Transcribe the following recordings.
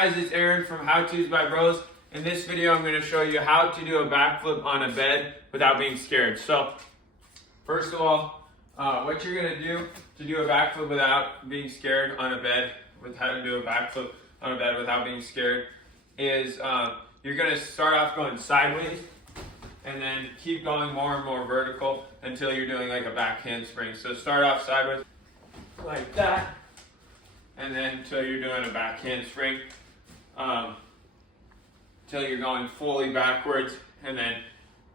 Guys, it's Aaron from How To's by Bros. In this video, I'm going to show you how to do a backflip on a bed without being scared. So, first of all, what you're going to do a backflip without being scared on a bed, with how to do a backflip on a bed without being scared, is you're going to start off going sideways and then keep going more and more vertical until you're doing like a back handspring. So start off sideways like that, and then until you're doing a back handspring. Till you're going fully backwards, and then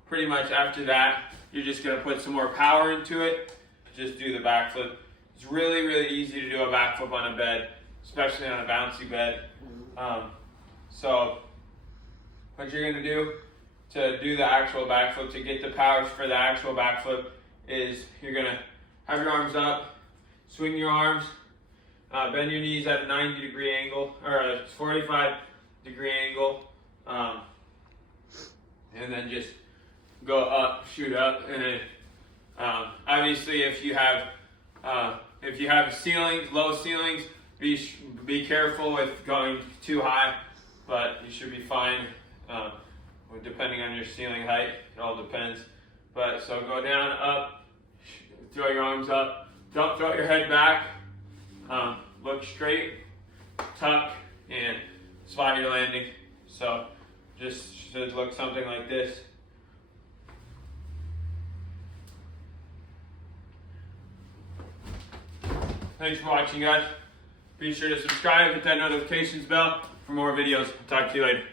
pretty much after that you're just going to put some more power into it. Just do the backflip. It's really easy to do a backflip on a bed, especially on a bouncy bed. So what you're going to do the actual backflip, to get the power for the actual backflip, is you're going to have your arms up, swing your arms, bend your knees at a 90-degree angle, or a 45-degree angle, and then just go up, shoot up, and then obviously if you have ceilings, low ceilings, be careful with going too high, but you should be fine depending on your ceiling height. It all depends. But so go down, up, throw your arms up, don't throw your head back, look straight, tuck, and slide your landing. So just should look something like this. Thanks for watching, guys. Be sure to subscribe, hit that notifications bell for more videos. I'll talk to you later.